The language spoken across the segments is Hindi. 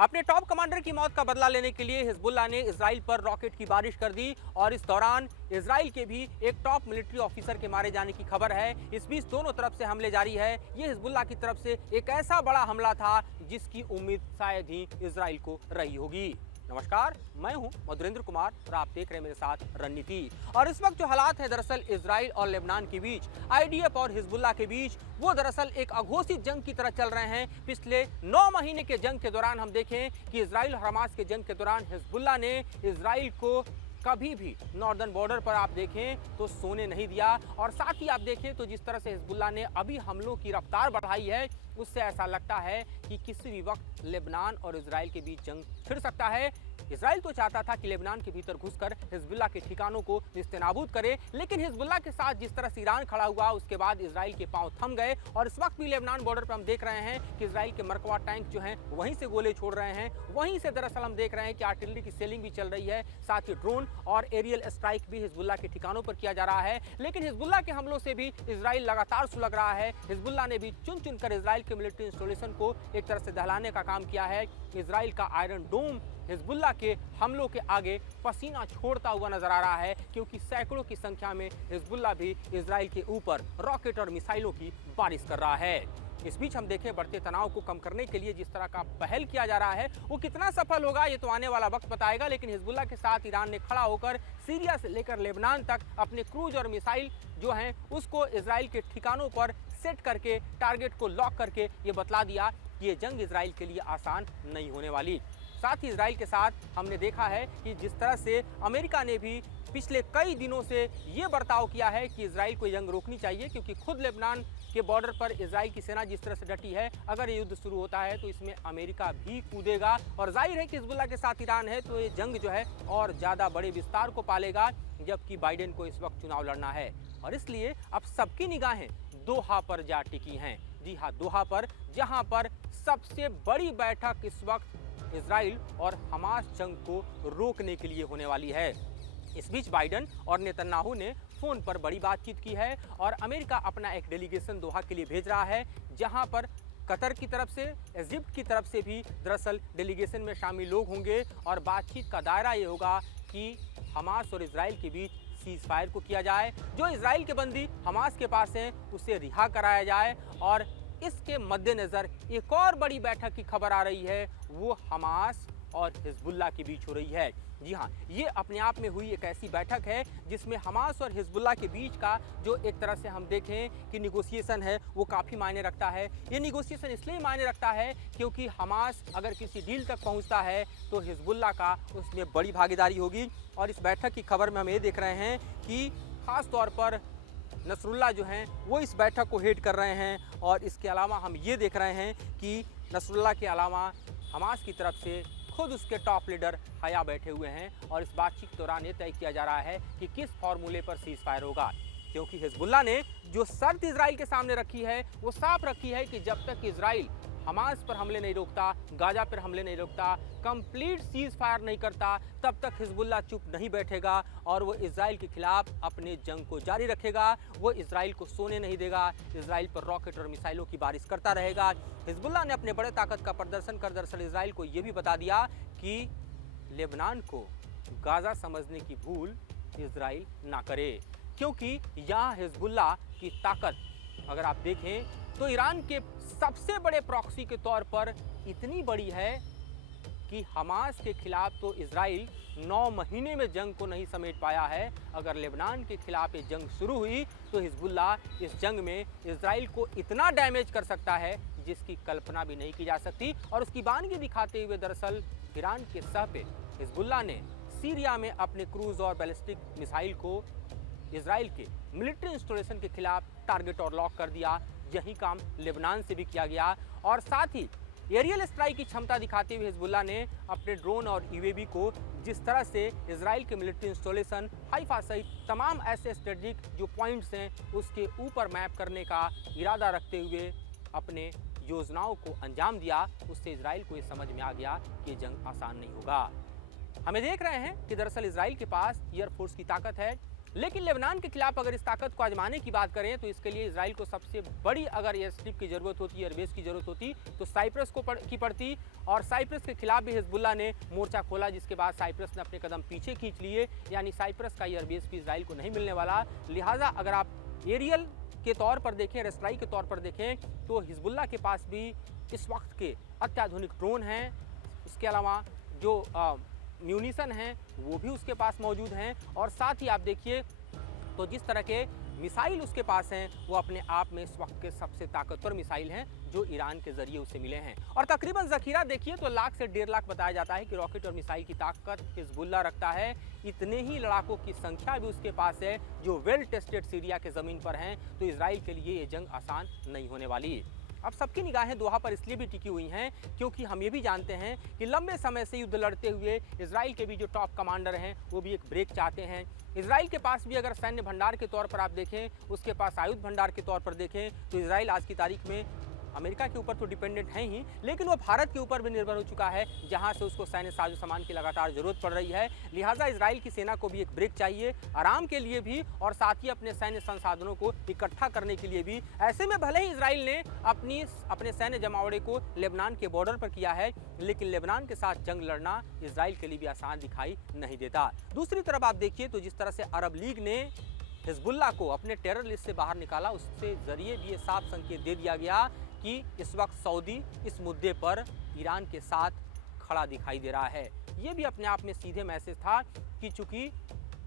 अपने टॉप कमांडर की मौत का बदला लेने के लिए हिजबुल्लाह ने इजराइल पर रॉकेट की बारिश कर दी और इस दौरान इजराइल के भी एक टॉप मिलिट्री ऑफिसर के मारे जाने की खबर है। इस बीच दोनों तरफ से हमले जारी है। ये हिजबुल्लाह की तरफ से एक ऐसा बड़ा हमला था जिसकी उम्मीद शायद ही इजराइल को रही होगी। नमस्कार, मैं हूं मधुरेंद्र कुमार और आप देख रहे हैं मेरे साथ रणनीति। और इस वक्त जो हालात है दरअसल इजराइल और लेबनान के बीच, आईडीएफ और हिजबुल्लाह के बीच, वो दरअसल एक अघोषित जंग की तरह चल रहे हैं। पिछले 9 महीने के जंग के दौरान हम देखें कि इजराइल और हमास के जंग के दौरान हिजबुल्लाह ने इजराइल को कभी भी नॉर्दर्न बॉर्डर पर आप देखें तो सोने नहीं दिया। और साथ ही आप देखें तो जिस तरह से हिजबुल्लाह ने अभी हमलों की रफ्तार बढ़ाई है, उससे ऐसा लगता है कि किसी भी वक्त लेबनान और इजराइल के बीच जंग छिड़ सकता है। इजराइल तो चाहता था कि लेबनान के भीतर घुसकर हिजबुल्लाह के ठिकानों को निस्तेनाबूद करे, लेकिन हिजबुल्लाह के साथ जिस तरह से ईरान खड़ा हुआ उसके बाद इजराइल के पांव थम गए। और इस वक्त भी लेबनान बॉर्डर पर हम देख रहे हैं कि इजराइल के मरकवा टैंक जो हैं वहीं से गोले छोड़ रहे हैं। वहीं से दरअसल हम देख रहे हैं कि आर्टिलरी की सेलिंग भी चल रही है, साथ ही ड्रोन और एरियल स्ट्राइक भी हिजबुल्लाह के ठिकानों पर किया जा रहा है। लेकिन हिजबुल्लाह के हमलों से भी इजराइल लगातार सुलग रहा है। हिजबुल्लाह ने भी चुन चुनकर इजराइल के मिलिट्री इंस्टॉलेशन को एक तरह से दहलाने का काम किया है। इजराइल का आयरन डोम हिजबुल्लाह के हमलों के आगे पसीना छोड़ता हुआ नजर आ रहा है, क्योंकि सैकड़ों की संख्या में हिजबुल्लाह भी इजराइल के ऊपर रॉकेट और मिसाइलों की बारिश कर रहा है। इस बीच हम देखें बढ़ते तनाव को कम करने के लिए जिस तरह का पहल किया जा रहा है वो कितना सफल होगा ये तो आने वाला वक्त बताएगा। लेकिन हिजबुल्लाह के साथ ईरान ने खड़ा होकर सीरिया से लेकर लेबनान तक अपने क्रूज और मिसाइल जो हैं उसको इजराइल के ठिकानों पर सेट करके, टारगेट को लॉक करके ये बतला दिया कि ये जंग इजराइल के लिए आसान नहीं होने वाली। साथ ही इजराइल के साथ हमने देखा है कि जिस तरह से अमेरिका ने भी पिछले कई दिनों से ये बर्ताव किया है कि इजराइल को जंग रोकनी चाहिए, क्योंकि खुद लेबनान के बॉर्डर पर इजराइल की सेना जिस तरह से डटी है, अगर ये युद्ध शुरू होता है तो इसमें अमेरिका भी कूदेगा। और जाहिर है कि हिजबुल्लाह के साथ ईरान है तो ये जंग जो है और ज़्यादा बड़े विस्तार को पालेगा, जबकि बाइडेन को इस वक्त चुनाव लड़ना है। और इसलिए अब सबकी निगाहें दोहा पर जा टिकी हैं। जी हाँ, दोहा पर, जहाँ पर सबसे बड़ी बैठक इस वक्त इजराइल और हमास जंग को रोकने के लिए होने वाली है। इस बीच बाइडेन और नेतन्याहू ने फोन पर बड़ी बातचीत की है और अमेरिका अपना एक डेलीगेशन दोहा के लिए भेज रहा है, जहां पर कतर की तरफ से, इजिप्ट की तरफ से भी दरअसल डेलीगेशन में शामिल लोग होंगे। और बातचीत का दायरा ये होगा कि हमास और इजराइल के बीच सीज फायर को किया जाए, जो इजराइल के बंदी हमास के पास हैं उसे रिहा कराया जाए। और इसके मद्देनजर एक और बड़ी बैठक की खबर आ रही है, वो हमास और हिजबुल्लाह के बीच हो रही है। जी हाँ, ये अपने आप में हुई एक ऐसी बैठक है जिसमें हमास और हिजबुल्लाह के बीच का जो एक तरह से हम देखें कि निगोशिएशन है वो काफ़ी मायने रखता है। ये निगोशिएशन इसलिए मायने रखता है क्योंकि हमास अगर किसी डील तक पहुंचता है तो हिजबुल्लाह का उसमें बड़ी भागीदारी होगी। और इस बैठक की खबर में हम ये देख रहे हैं कि ख़ास तौर पर नसरुल्लाह जो हैं वो इस बैठक को हेड कर रहे हैं। और इसके अलावा हम ये देख रहे हैं कि नसरुल्लाह के अलावा हमास की तरफ से खुद उसके टॉप लीडर हया बैठे हुए हैं। और इस बातचीत के दौरान ये तय किया जा रहा है कि किस फॉर्मूले पर सीज फायर होगा, क्योंकि हिजबुल्लाह ने जो शर्त इजराइल के सामने रखी है वो साफ रखी है कि जब तक इजराइल हमास पर हमले नहीं रोकता, गाजा पर हमले नहीं रोकता, कंप्लीट सीज फायर नहीं करता, तब तक हिजबुल्लाह चुप नहीं बैठेगा और वो इजराइल के खिलाफ अपने जंग को जारी रखेगा। वो इजराइल को सोने नहीं देगा, इजराइल पर रॉकेट और मिसाइलों की बारिश करता रहेगा। हिजबुल्लाह ने अपने बड़े ताकत का प्रदर्शन कर दरअसल इजराइल को ये भी बता दिया कि लेबनान को गाजा समझने की भूल इजराइल ना करे, क्योंकि यहाँ हिजबुल्लाह की ताकत अगर आप देखें तो ईरान के सबसे बड़े प्रॉक्सी के तौर पर इतनी बड़ी है कि हमास के खिलाफ तो इजराइल 9 महीने में जंग को नहीं समेट पाया है। अगर लेबनान के खिलाफ ये जंग शुरू हुई तो हिजबुल्लाह इस जंग में इजराइल को इतना डैमेज कर सकता है जिसकी कल्पना भी नहीं की जा सकती। और उसकी बानगी दिखाते हुए दरअसल ईरान के सह पे हिजबुल्लाह ने सीरिया में अपने क्रूज और बैलिस्टिक मिसाइल को इजराइल के मिलिट्री इंस्टॉलेशन के खिलाफ टारगेट और लॉक कर दिया। यही काम लेबनान से भी किया गया। और साथ ही एरियल स्ट्राइक की क्षमता दिखाते हुए हिजबुल्लाह ने अपने ड्रोन और यूएवी को जिस तरह से इजराइल के मिलिट्री इंस्टॉलेशन, हाइफा सहित तमाम ऐसे स्ट्रेटेजिक जो पॉइंट्स हैं उसके ऊपर मैप करने का इरादा रखते हुए अपने योजनाओं को अंजाम दिया, उससे इजराइल को ये समझ में आ गया कि जंग आसान नहीं होगा। हमें देख रहे हैं कि दरअसल इजराइल के पास एयरफोर्स की ताकत है, लेकिन लेबनान के खिलाफ अगर इस ताकत को आजमाने की बात करें तो इसके लिए इजराइल को सबसे बड़ी अगर एयर स्ट्रिप की जरूरत होती, एयरबेस की जरूरत होती तो साइप्रस की पड़ती। और साइप्रस के खिलाफ भी हिजबुल्लाह ने मोर्चा खोला, जिसके बाद साइप्रस ने अपने कदम पीछे खींच लिए, यानी साइप्रस का एयरबेस भी इजराइल को नहीं मिलने वाला। लिहाजा अगर आप एरियल के तौर पर देखें, एयर स्ट्राइक के तौर पर देखें तो हिजबुल्लाह के पास भी इस वक्त के अत्याधुनिक ड्रोन हैं, इसके अलावा जो म्यूनिशन हैं वो भी उसके पास मौजूद हैं, और साथ ही आप देखिए तो जिस तरह के मिसाइल उसके पास हैं वो अपने आप में इस वक्त के सबसे ताकतवर मिसाइल हैं जो ईरान के जरिए उसे मिले हैं। और तकरीबन जखीरा देखिए तो लाख से 1.5 लाख बताया जाता है कि रॉकेट और मिसाइल की ताकत हिजबुल्लाह रखता है। इतने ही लड़ाकों की संख्या भी उसके पास है जो वेल टेस्टेड सीरिया के ज़मीन पर हैं, तो इसराइल के लिए ये जंग आसान नहीं होने वाली। अब सबकी निगाहें दोहा पर इसलिए भी टिकी हुई हैं क्योंकि हम ये भी जानते हैं कि लंबे समय से युद्ध लड़ते हुए इजराइल के भी जो टॉप कमांडर हैं वो भी एक ब्रेक चाहते हैं। इजराइल के पास भी अगर सैन्य भंडार के तौर पर आप देखें, उसके पास आयुध भंडार के तौर पर देखें तो इजराइल आज की तारीख में अमेरिका के ऊपर तो डिपेंडेंट है ही, लेकिन वो भारत के ऊपर भी निर्भर हो चुका है, जहां से उसको सैन्य साजो सामान की लगातार जरूरत पड़ रही है। लिहाजा इजराइल की सेना को भी एक ब्रेक चाहिए, आराम के लिए भी और साथ ही अपने सैन्य संसाधनों को इकट्ठा करने के लिए भी। ऐसे में भले ही इजराइल ने अपने सैन्य जमावड़े को लेबनान के बॉर्डर पर किया है, लेकिन लेबनान के साथ जंग लड़ना इजराइल के लिए भी आसान दिखाई नहीं देता। दूसरी तरफ आप देखिए तो जिस तरह से अरब लीग ने हिजबुल्लाह को अपने टेरर लिस्ट से बाहर निकाला, उससे जरिए भी ये साफ संकेत दे दिया गया कि इस वक्त सऊदी इस मुद्दे पर ईरान के साथ खड़ा दिखाई दे रहा है। ये भी अपने आप में सीधे मैसेज था कि चूंकि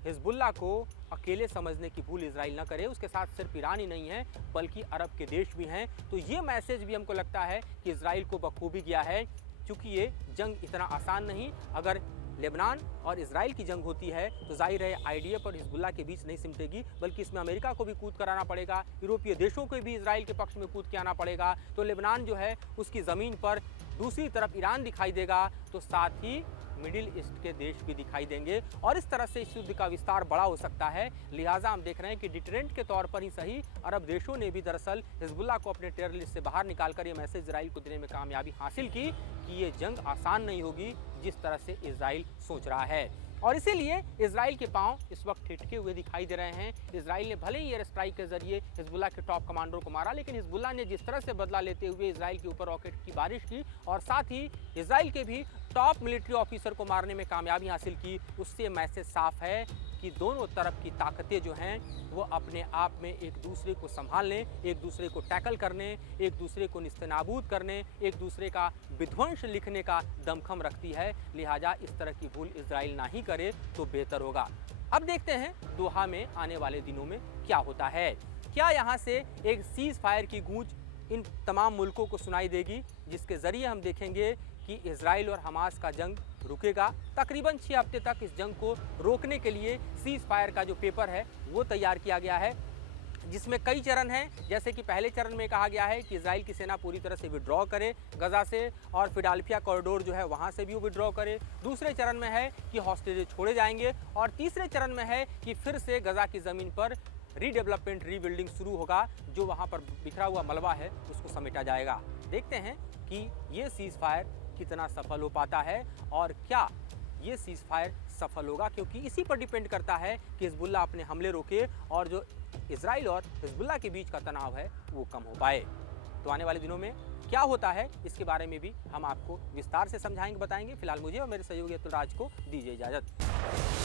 हिजबुल्लाह को अकेले समझने की भूल इजराइल न करे, उसके साथ सिर्फ ईरान ही नहीं है बल्कि अरब के देश भी हैं। तो ये मैसेज भी हमको लगता है कि इजराइल को बखूबी गया है, चूँकि ये जंग इतना आसान नहीं। अगर लेबनान और इजराइल की जंग होती है तो जाहिर है आईडीएफ और हिजबुल्लाह के बीच नहीं सिमटेगी, बल्कि इसमें अमेरिका को भी कूद कर आना पड़ेगा, यूरोपीय देशों को भी इजराइल के पक्ष में कूद के आना पड़ेगा। तो लेबनान जो है उसकी ज़मीन पर दूसरी तरफ ईरान दिखाई देगा, तो साथ ही मिडिल ईस्ट के देश भी दिखाई देंगे और इस तरह से इस युद्ध का विस्तार बड़ा हो सकता है। लिहाजा हम देख रहे हैं कि डिटरेंट के तौर पर ही सही, अरब देशों ने भी दरअसल हिजबुल्लाह को अपने टेरर लिस्ट से बाहर निकालकर ये मैसेज इजराइल को देने में कामयाबी हासिल की कि ये जंग आसान नहीं होगी जिस तरह से इजराइल सोच रहा है। और इसीलिए इजराइल के पांव इस वक्त ठिठके हुए दिखाई दे रहे हैं। इजराइल ने भले ही एयर स्ट्राइक के जरिए हिजबुल्लाह के टॉप कमांडरों को मारा, लेकिन हिजबुल्लाह ने जिस तरह से बदला लेते हुए इजराइल के ऊपर रॉकेट की बारिश की और साथ ही इजराइल के भी टॉप मिलिट्री ऑफिसर को मारने में कामयाबी हासिल की, उससे मैसेज साफ है कि दोनों तरफ की ताकतें जो हैं वो अपने आप में एक दूसरे को संभालने, एक दूसरे को टैकल करने, एक दूसरे को निस्तेनाबूद करने, एक दूसरे का विध्वंस लिखने का दमखम रखती है। लिहाजा इस तरह की भूल इजराइल ना ही करे तो बेहतर होगा। अब देखते हैं दोहा में आने वाले दिनों में क्या होता है। क्या यहाँ से एक सीज फायर की गूंज इन तमाम मुल्कों को सुनाई देगी, जिसके ज़रिए हम देखेंगे कि इजराइल और हमास का जंग रुकेगा। तकरीबन 6 हफ्ते तक इस जंग को रोकने के लिए सीज फायर का जो पेपर है वो तैयार किया गया है, जिसमें कई चरण हैं। जैसे कि पहले चरण में कहा गया है कि इजराइल की सेना पूरी तरह से विड्रॉ करे गजा से और फिलाडेल्फिया कॉरिडोर जो है वहाँ से भी वो विड्रॉ करे। दूसरे चरण में है कि हॉस्टेज छोड़े जाएंगे और तीसरे चरण में है कि फिर से गजा की ज़मीन पर रीडेवलपमेंट, रीबिल्डिंग शुरू होगा, जो वहाँ पर बिखरा हुआ मलबा है उसको समेटा जाएगा। देखते हैं कि ये सीज फायर कितना सफल हो पाता है और क्या ये सीज फायर सफल होगा, क्योंकि इसी पर डिपेंड करता है कि हिजबुल्लाह अपने हमले रोके और जो इजराइल और हिजबुल्लाह के बीच का तनाव है वो कम हो पाए। तो आने वाले दिनों में क्या होता है इसके बारे में भी हम आपको विस्तार से समझाएंगे, बताएंगे। फिलहाल मुझे और मेरे सहयोगी अतुल राज को दीजिए इजाज़त।